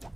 Hello,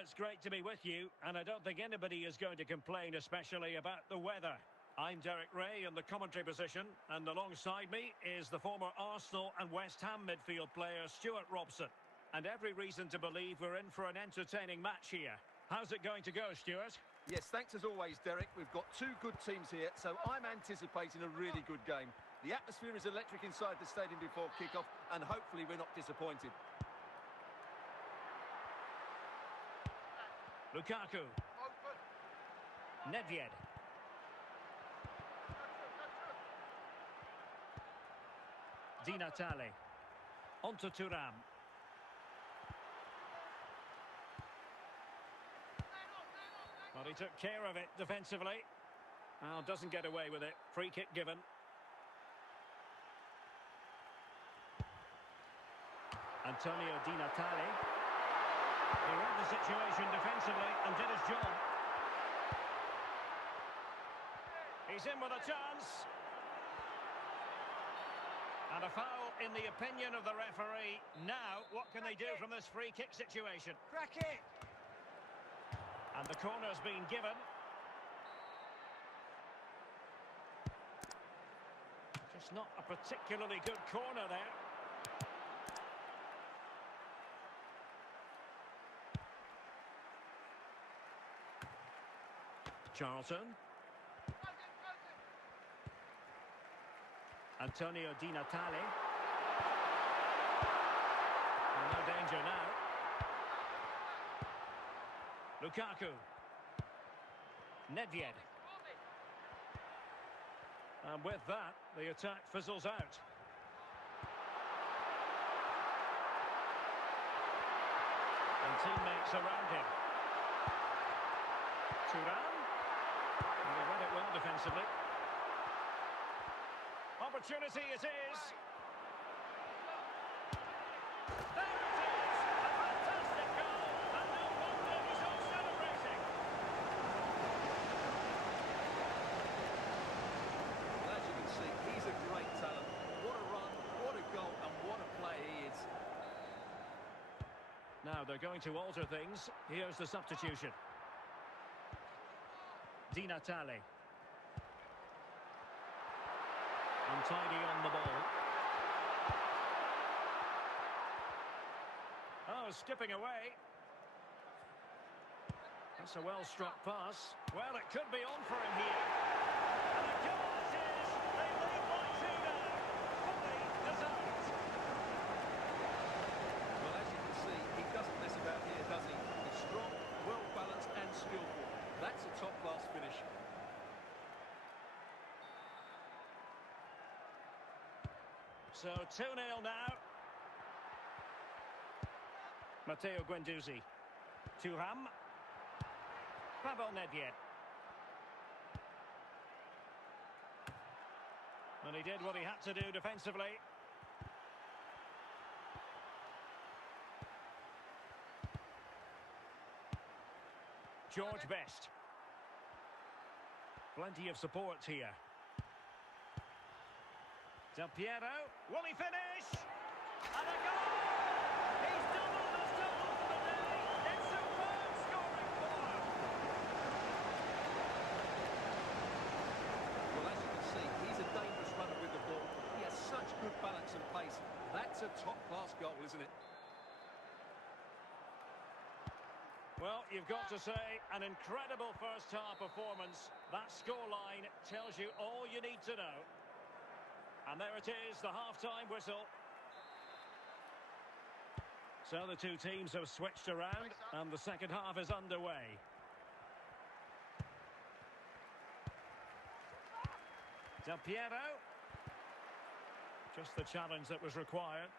it's great to be with you, and I don't think anybody is going to complain, especially about the weather. I'm Derek Ray in the commentary position, and alongside me is the former Arsenal and West Ham midfield player Stuart Robson. And every reason to believe we're in for an entertaining match here. How's it going to go, Stuart? Yes, thanks as always, Derek. We've got two good teams here, so I'm anticipating a really good game. The atmosphere is electric inside the stadium before kick-off, and hopefully we're not disappointed. Lukaku. Nedved. Di Natale. Onto Thuram. Well, he took care of it defensively. Well, doesn't get away with it. Free kick given. Antonio Di Natale. He read the situation defensively and did his job. He's in with a chance. And a foul in the opinion of the referee. Now, what can they do from this free kick situation? Crack it! And the corner's been given. Just not a particularly good corner there. Charlton. Antonio Di Natale. No danger now. Lukaku. Nedved. And with that, the attack fizzles out. And teammates around him. Thuram. And they read it well defensively. Opportunity it is. There it is! A fantastic goal! And no wonder he's all celebrating. Well, as you can see, he's a great talent. What a run, what a goal, and what a player he is. Now they're going to alter things. Here's the substitution. Di Natale. Untidy on the ball. Oh, skipping away. That's a well-struck pass. Well, it could be on for him here. And a goal it is! They lead by two now. Fully deserved. Well, as you can see, he doesn't mess about here, does he? He's strong, well-balanced and skillful. That's a top-class finish. So 2-0 now. Matteo Guendouzi. Thuram. Pavel Nedved. And he did what he had to do defensively. George Best. Plenty of support here. Del Piero, will he finish? And a goal! He's doubled his total for the day. It's superb scoring for him. Well, as you can see, he's a dangerous runner with the ball. He has such good balance and pace. That's a top-class goal, isn't it? Well, you've got to say, an incredible first-half performance. That scoreline tells you all you need to know. And there it is, the half-time whistle. So the two teams have switched around, and the second half is underway. Del Piero. Just the challenge that was required.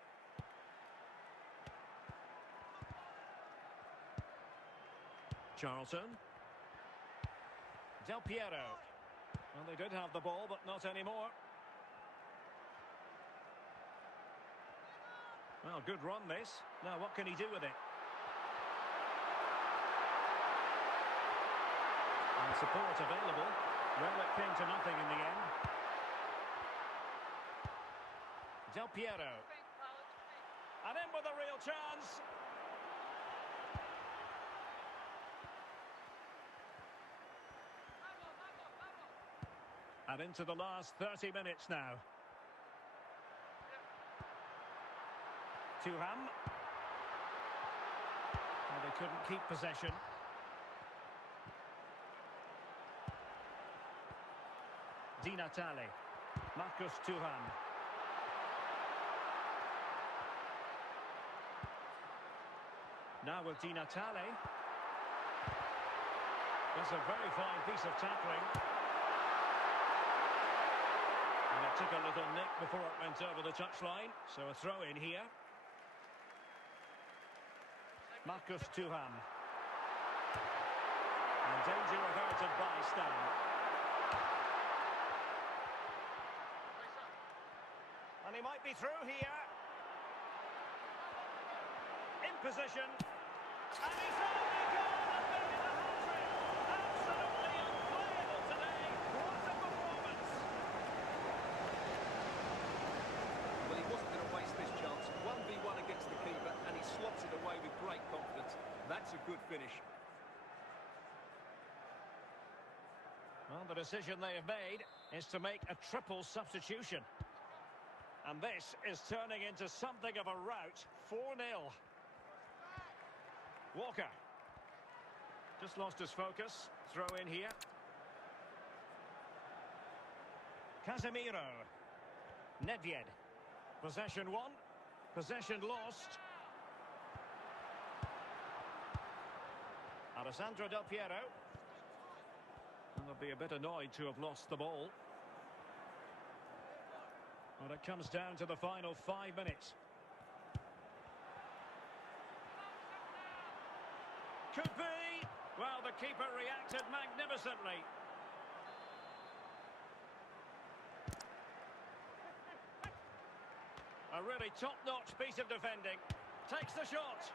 Charlton. Del Piero. Well, they did have the ball, but not anymore. Well, good run this. Now, what can he do with it? And support available. Well, it came to nothing in the end. Del Piero. And in with a real chance. And into the last 30 minutes now. Thuram. Well, they couldn't keep possession. Di Natale. Marcus Thuram. Now with Di Natale. That's a very fine piece of tackling. And it took a little nick before it went over the touchline. So a throw in here. Marcus Thuram. And danger averted by Stan. And he might be through here. In position. And he's only gone and made it a hat-trick. Absolutely unplayable today. What a performance. Well, he wasn't going to waste this chance. 1v1 against the keeper, and he slots it away with great confidence. That's a good finish. Well, the decision they have made is to make a triple substitution. And this is turning into something of a rout. 4-0. Walker. Just lost his focus. Throw in here. Casemiro. Nedved. Possession won. Possession lost. Alessandro Del Piero. And they'll be a bit annoyed to have lost the ball. Well, it comes down to the final 5 minutes. Could be. Well, the keeper reacted magnificently. A really top-notch piece of defending. Takes the shot.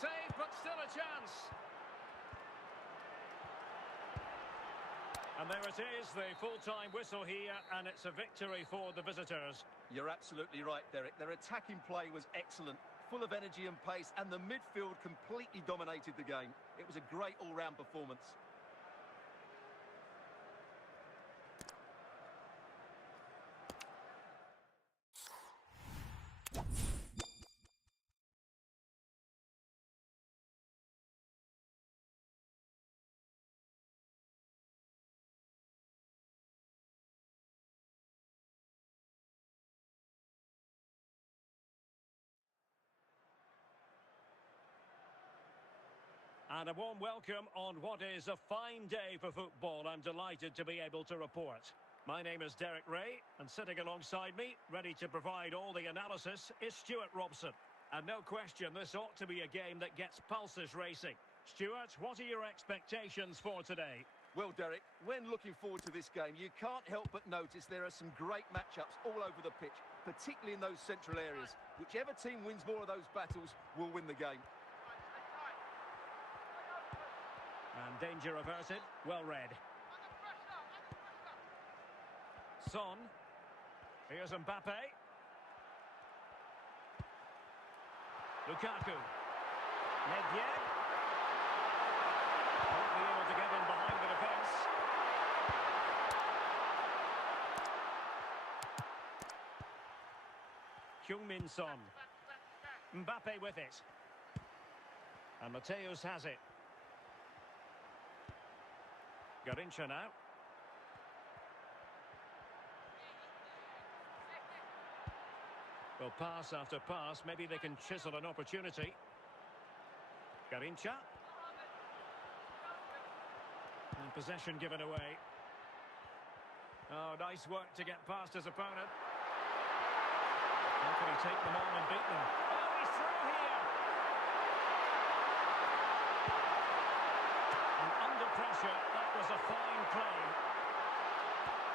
Save, but still a chance. And there it is, the full-time whistle here, and it's a victory for the visitors. You're absolutely right, Derek. Their attacking play was excellent, full of energy and pace, and the midfield completely dominated the game. It was a great all-round performance. And a warm welcome on what is a fine day for football. I'm delighted to be able to report. My name is Derek Ray, and sitting alongside me, ready to provide all the analysis, is Stuart Robson. And no question, this ought to be a game that gets pulses racing. Stuart, what are your expectations for today? Well, Derek, when looking forward to this game, you can't help but notice there are some great matchups all over the pitch, particularly in those central areas. Whichever team wins more of those battles will win the game. And danger averted, well read. Son. Here's Mbappe. Lukaku. Nedved. Won't be able to get in behind the defence. Heung-min Son. Mbappe with it. And Mateus has it. Garrincha now. Well, pass after pass, maybe they can chisel an opportunity. Garrincha. And possession given away. Oh, nice work to get past his opponent. How can he take them on and beat them? Oh, he's through here! And under pressure, that was a fine play.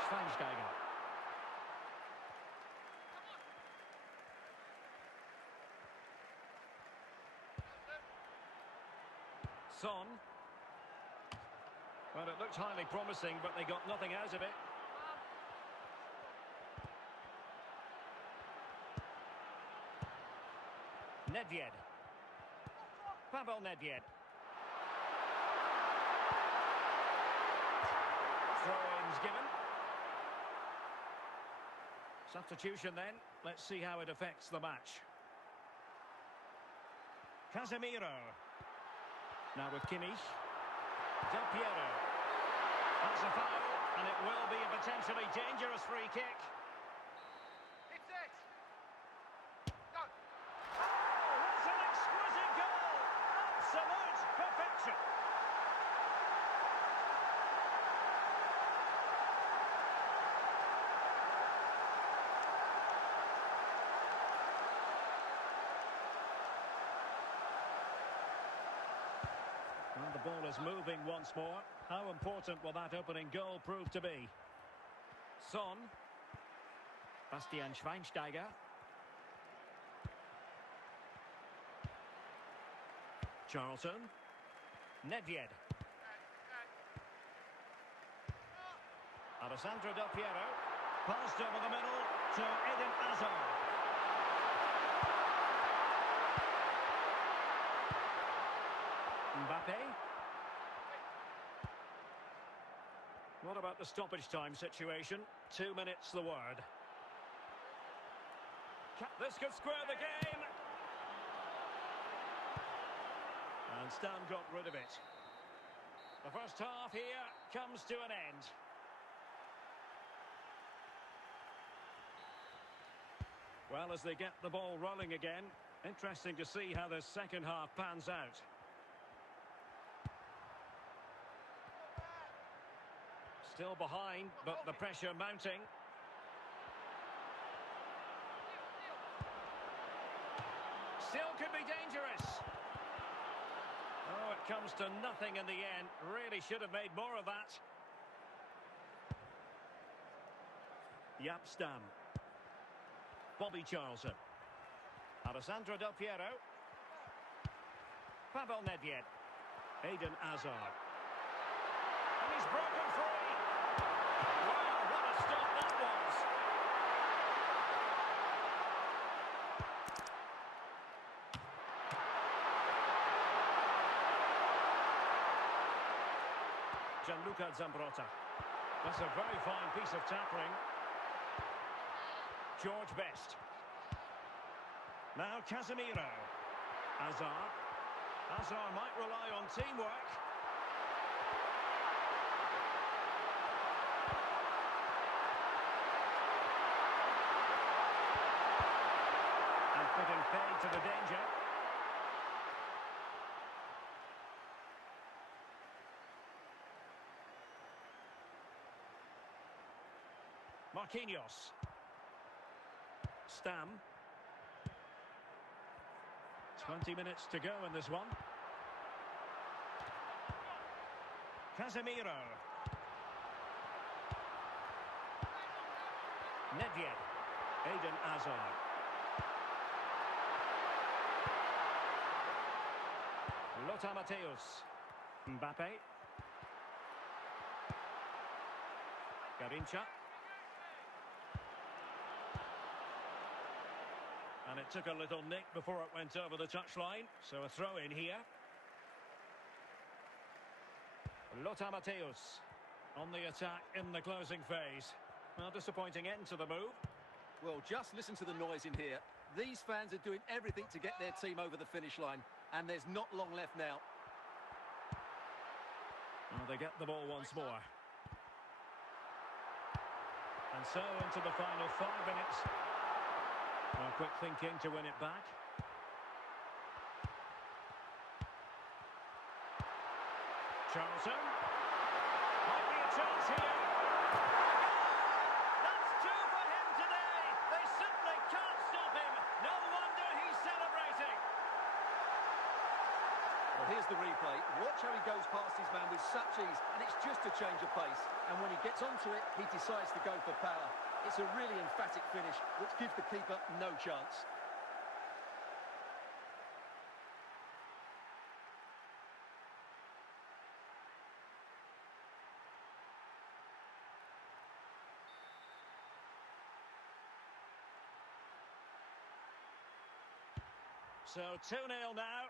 Schweinsteiger. Son. Well, it looked highly promising, but they got nothing out of it. Nedved. Pavel Nedved. Throw-ins given. Substitution then. Let's see how it affects the match. Casemiro. Now with Kimmich. Del Piero. That's a foul, and it will be a potentially dangerous free kick. It's it. Go. Oh, what an exquisite goal! Absolute perfection. Well, the ball is moving once more. How important will that opening goal prove to be? Son. Bastian Schweinsteiger. Charlton. Nedved. Alessandro Del Piero. Passed over the middle to Eden Hazard. Mbappe. What about the stoppage time situation? 2 minutes the word. This could square the game. And Stam got rid of it. The first half here comes to an end. Well, as they get the ball rolling again, interesting to see how the second half pans out. Still behind, but the pressure mounting. Still could be dangerous. Oh, it comes to nothing in the end. Really should have made more of that. Jaap Stam. Bobby Charlton. Alessandro Del Piero. Pavel Nedved. Eden Hazard. And he's broken free. Wow, what a stop that was. Gianluca Zambrotta. That's a very fine piece of tackling. George Best. Now Casemiro. Hazard. Hazard might rely on teamwork. And putting paid to the danger. Marquinhos. Stam. 20 minutes to go in this one. Casemiro. Nedved. Eden Hazard. Lothar Matthäus. Mbappe. Garrincha. And it took a little nick before it went over the touchline. So a throw in here. Lothar Matthäus on the attack in the closing phase. Well, disappointing end to the move. Well, just listen to the noise in here. These fans are doing everything to get their team over the finish line. And there's not long left now. Well, they get the ball once more. And so into the final 5 minutes. Well, quick thinking to win it back. Charlton. Might be a chance here. That's two for him today. They simply can't stop him. No wonder he's celebrating. Well, here's the replay. Watch how he goes past his man with such ease, and it's just a change of pace. And when he gets onto it, he decides to go for power. It's a really emphatic finish, which gives the keeper no chance. So 2-0 now.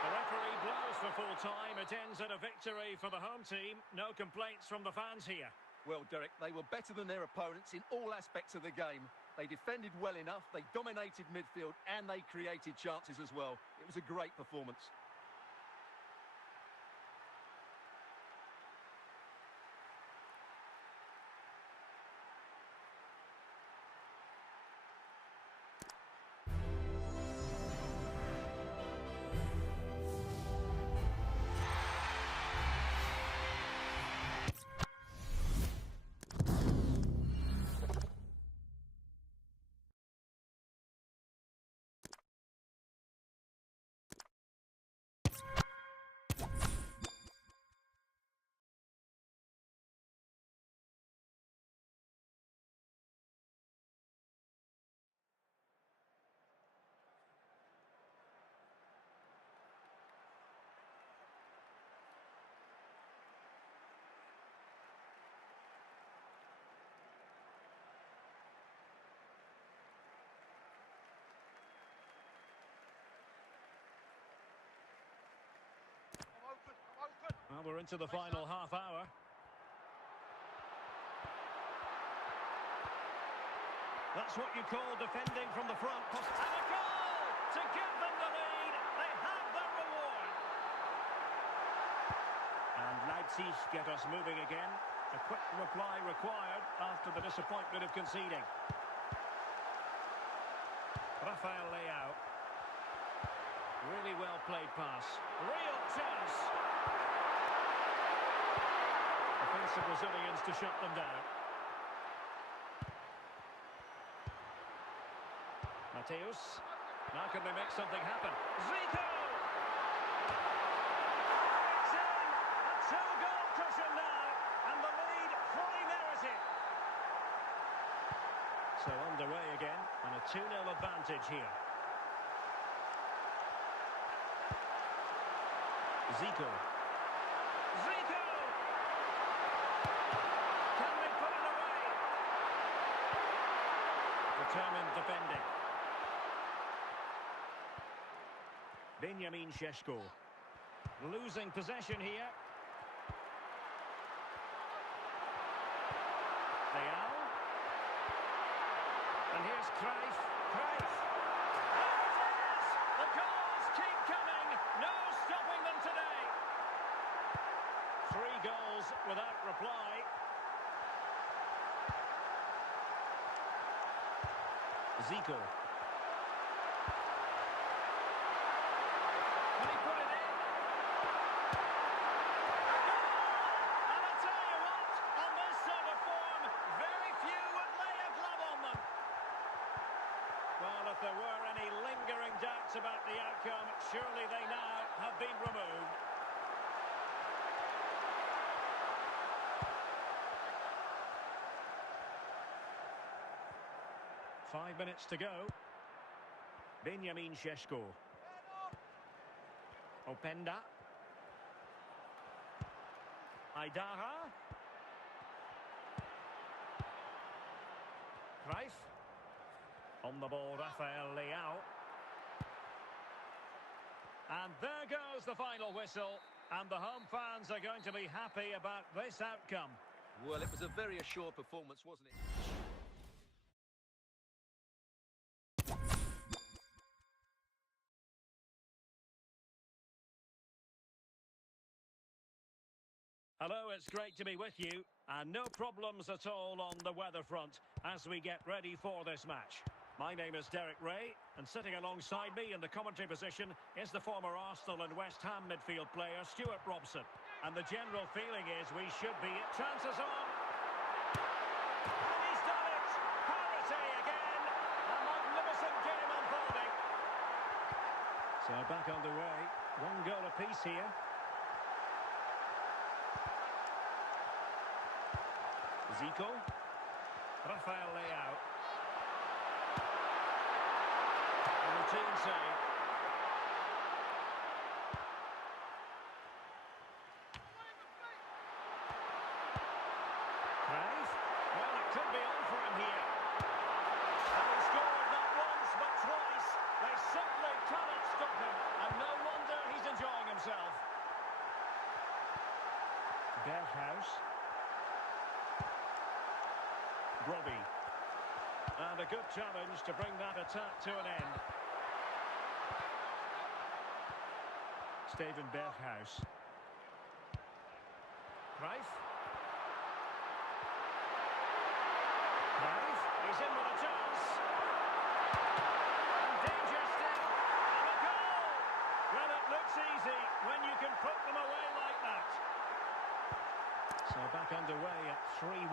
The referee blows for full time. It ends in a victory for the home team. No complaints from the fans here. Well, Derek, they were better than their opponents in all aspects of the game. They defended well enough, they dominated midfield, and they created chances as well. It was a great performance. I'm open. Well, we're into the final half hour. That's what you call defending from the front. And a goal to give them the lead. They have their reward. And Leipzig get us moving again. A quick reply required after the disappointment of conceding. Rafael Leao. Really well played pass. Real chance. Defensive Brazilians to shut them down. Mateus. Now can they make something happen? Zico! It's in! A two-goal cushion now, and the lead fully merited. So underway again, and a 2-0 advantage here. Zico. Zico! Can they put it away? Determined defending. Benjamin Šeško. Losing possession here. Leao. And here's Cruyff. Cruyff. There it is! The goals keep coming. No stopping them today. 3 goals without reply. Zico. Can he put it in? A goal! And I tell you what, on this sort of form, very few would lay a glove on them. Well, if there were any lingering doubts about the outcome, surely they now have been removed. Five minutes to go. Benjamin Šeško. Openda. Aidara. Cruyff. On the ball, Rafael Leao. And there goes the final whistle. And the home fans are going to be happy about this outcome. Well, it was a very assured performance, wasn't it? Hello, it's great to be with you, and no problems at all on the weather front as we get ready for this match. My name is Derek Ray, and sitting alongside me in the commentary position is the former Arsenal and West Ham midfield player Stuart Robson. And the general feeling is we should be at chances on. And he's done it! Parity again! A magnificent game unfolding. So back underway, 1 goal apiece here. Zico. Rafael Leao. A routine save. Brobbey. And a good challenge to bring that attack to an end. Steven Berghuis. Cruyff. Cruyff, he's in with a chance. And danger still. And a goal! Well, it looks easy when you can put them away like that. So back underway at 3-1.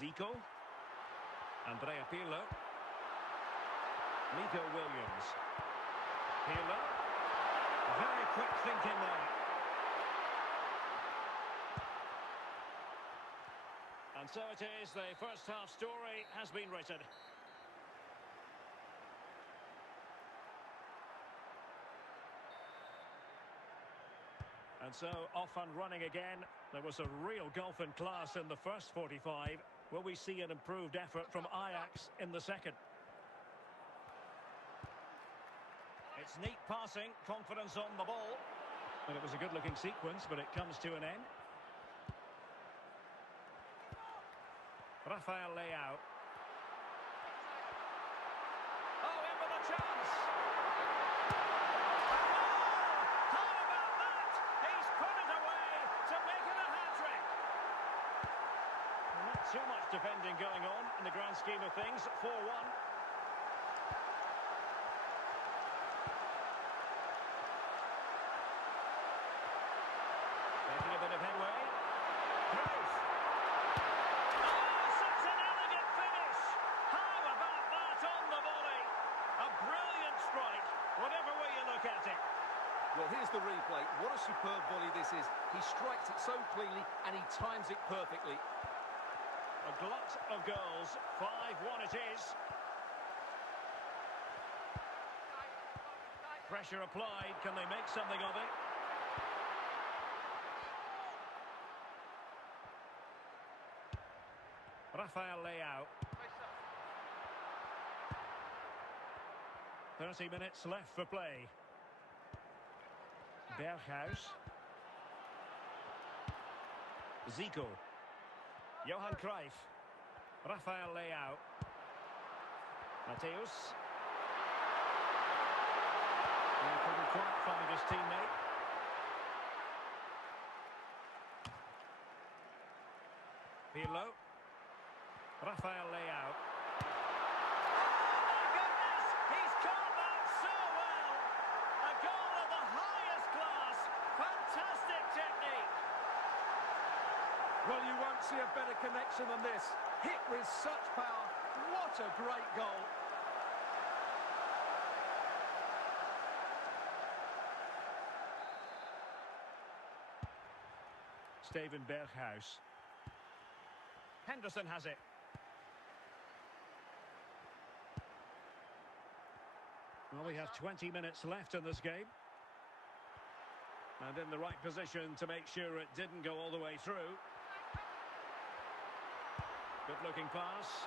Zico. Andrea Pirlo. Nico Williams. Pirlo. Very quick thinking there. And so it is, the first half story has been written. And so, off and running again. There was a real gulf in class in the first 45. Will we see an improved effort from Ajax in the second? It's neat passing, confidence on the ball. And it was a good-looking sequence, but it comes to an end. Rafael Leao. Oh, in with a chance! Too much defending going on in the grand scheme of things. 4-1. Making a bit of headway. Cruyff. Oh, such an elegant finish. How about that on the volley? A brilliant strike, whatever way you look at it. Well, here's the replay. What a superb volley this is. He strikes it so cleanly and he times it perfectly. A glut of goals. 5-1 it is. Pressure applied. Can they make something of it? Rafael Leao. 30 minutes left for play. Berghuis. Zico. Johan Cruyff. Rafael Leao. Mateus. He couldn't quite find his teammate. Pirlo. Rafael Leao. Oh my goodness! He's caught that so well! A goal of the highest class. Fantastic technique. Well, you won't see a better connection than this. Hit with such power. What a great goal. Steven Berghuis. Henderson has it. Well, we have 20 minutes left in this game. And in the right position to make sure it didn't go all the way through. Good-looking pass.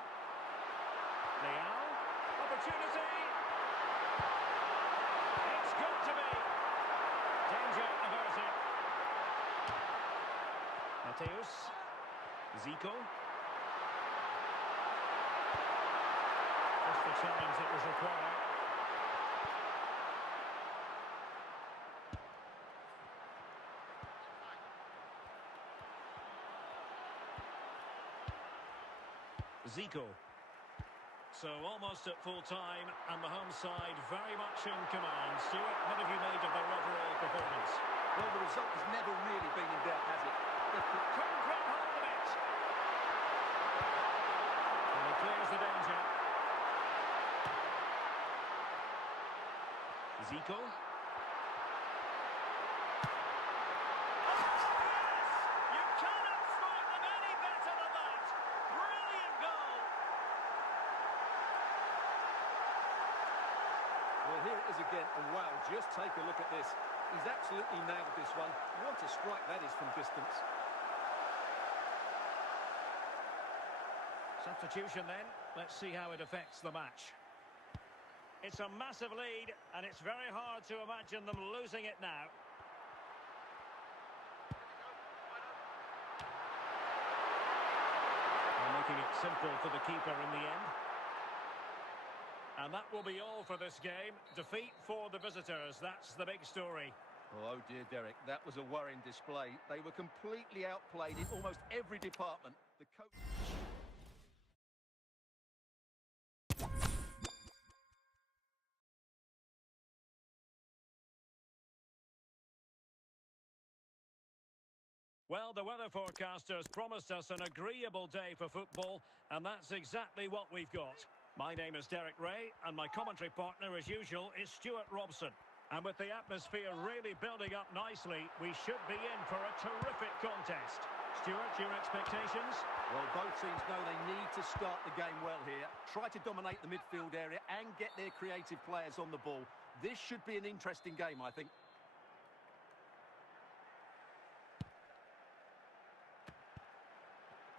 Leao. Opportunity. It's got to be. Danger averted. Mateus. Zico. Just the challenge that was required. Zico. So almost at full time, and the home side very much in command. Stuart, what have you made of their overall performance? Well, the result has never really been in doubt, has it? Couldn't grab hold of it. And he clears the danger. Zico. meters again, and wow, just take a look at this. He's absolutely nailed this one. What a strike that is from distance. Substitution then. Let's see how it affects the match. It's a massive lead, and it's very hard to imagine them losing it now. They're making it simple for the keeper in the end. And that will be all for this game. Defeat for the visitors. That's the big story. Oh dear, Derek, that was a worrying display. They were completely outplayed in almost every department. The coach... Well, the weather forecasters promised us an agreeable day for football, and that's exactly what we've got. My name is Derek Ray, and my commentary partner, as usual, is Stuart Robson. And with the atmosphere really building up nicely, we should be in for a terrific contest. Stuart, your expectations? Well, both teams know they need to start the game well here. Try to dominate the midfield area and get their creative players on the ball. This should be an interesting game, I think.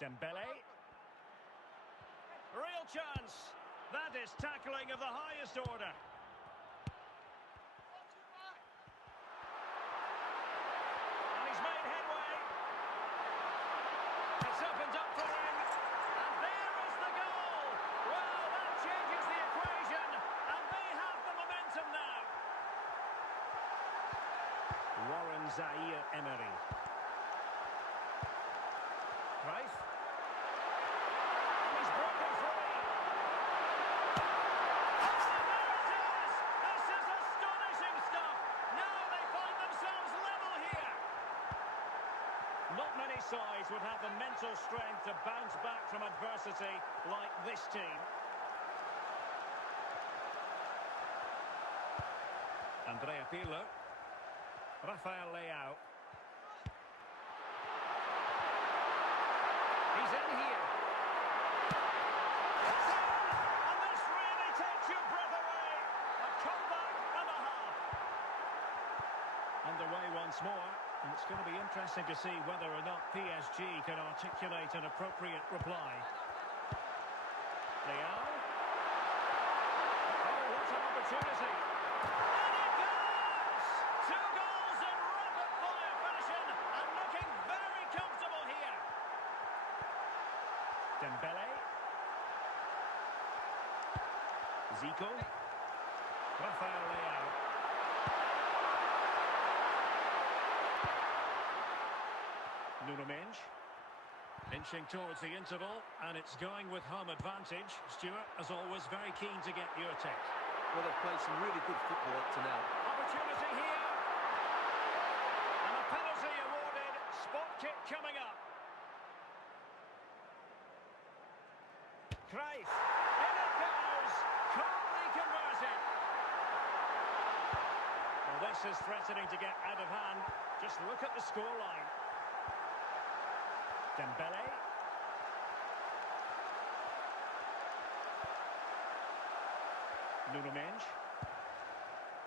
Dembele. Real chance. That is tackling of the highest order. And he's made headway. It's opened up for him. And there is the goal. Well, that changes the equation. And they have the momentum now. Warren Zaïre-Emery. Right. He's broken free. Oh, there it is! This is astonishing stuff. Now they find themselves level here. Not many sides would have the mental strength to bounce back from adversity like this team. Andrea Pirlo. Rafael Leao. He's in here. It's in! And this really takes your breath away. A comeback and a half. Underway once more. And it's going to be interesting to see whether or not PSG can articulate an appropriate reply. Leao. Oh, what an opportunity. And it goes! 2 goals in rapid-fire fashion and looking very comfortable here. Dembele. Zico. Rafael Leao. Nuno Mendes. Inching towards the interval, and it's going with home advantage. Stuart, as always, very keen to get your take. Well, they've played some really good football up to now. Opportunity here. And a penalty awarded. Spot kick coming up. Cruyff. In it goes. Calmly converted. Well, this is threatening to get out of hand. Just look at the scoreline. Dembele. Nuno Mendes.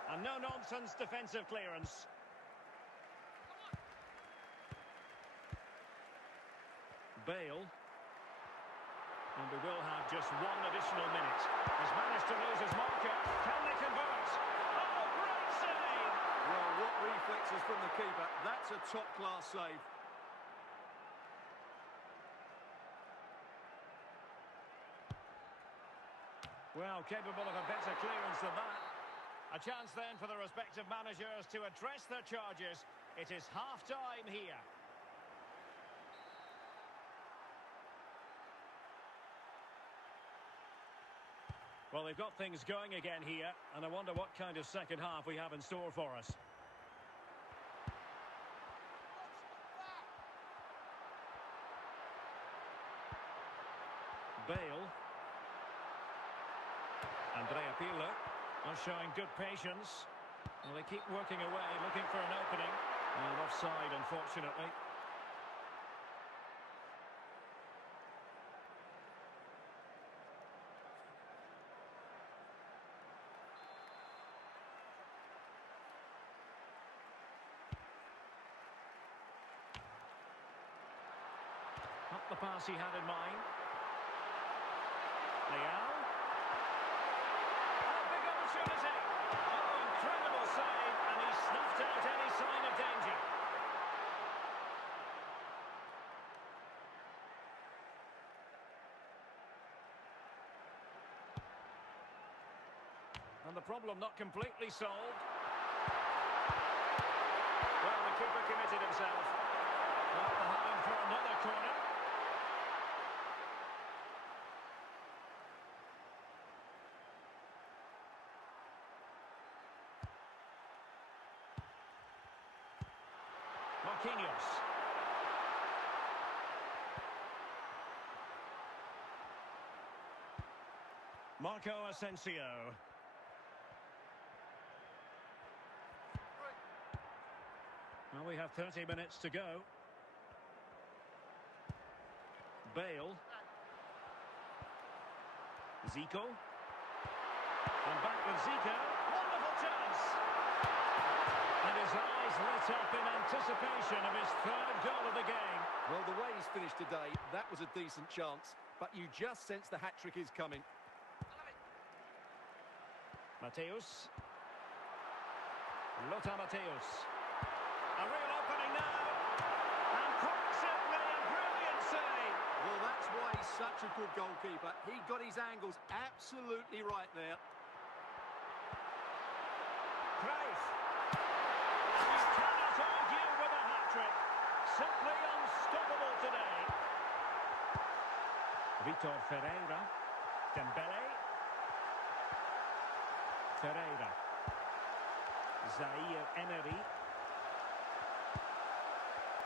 And no-nonsense defensive clearance. Bale. And we will have just one additional minute. He's managed to lose his marker. Can they convert? Oh, great save! Well, what reflexes from the keeper. That's a top-class save. Well, capable of a better clearance than that. A chance then for the respective managers to address their charges. It is half-time here. Well, they've got things going again here, and I wonder what kind of second half we have in store for us. Bale. Andrea Pirlo are showing good patience. Well, they keep working away, looking for an opening. And offside, unfortunately. the pass he had in mind. Leao. A big opportunity. Oh, incredible save, and he snuffed out any sign of danger. And the problem not completely solved. Well, the keeper committed himself. Well, behind for another corner. Marquinhos. Marco Asensio. Well, we have 30 minutes to go. Bale. Zico. And back with Zico. Wonderful chance! And his eyes lit up in anticipation of his third goal of the game. Well, the way he's finished today, that was a decent chance. But you just sense the hat-trick is coming. Mateus. Lothar Mateus. A real opening now. And quite simply a brilliant save. Well, that's why he's such a good goalkeeper. He got his angles absolutely right there. Cruyff. You cannot argue with a hat-trick. Simply unstoppable today. Vitor Ferreira. Dembele. Ferreira. Zaire Emery.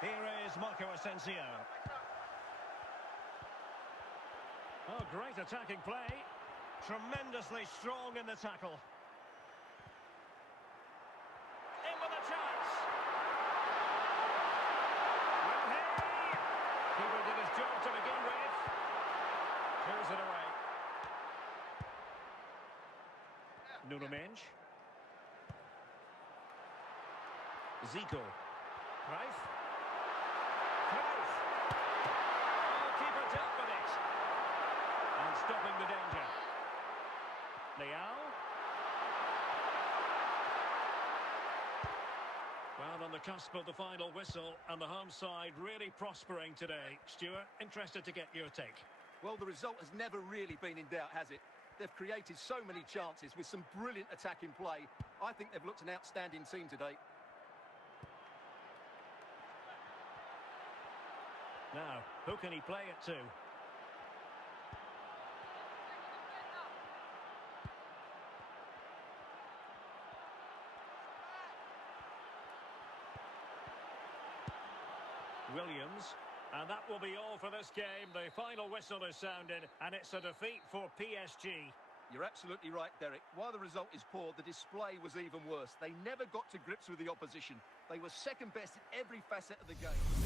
Here is Marco Asensio. Oh, great attacking play. Tremendously strong in the tackle. In with a chance. Will he? Keeper did his job to begin with. Clears it away. Nuno Mendes. Zico. Cruyff. Cruyff. Oh, keeper dealt with it. And stopping the danger. Leao. Well, on the cusp of the final whistle, and the home side really prospering today. Stuart, interested to get your take. Well, the result has never really been in doubt, has it? They've created so many chances with some brilliant attacking play. I think they've looked an outstanding team today. Now, who can he play it to? Williams. And that will be all for this game. The final whistle is sounded, and it's a defeat for PSG. You're absolutely right, Derek. While the result is poor, the display was even worse. They never got to grips with the opposition. They were second best in every facet of the game.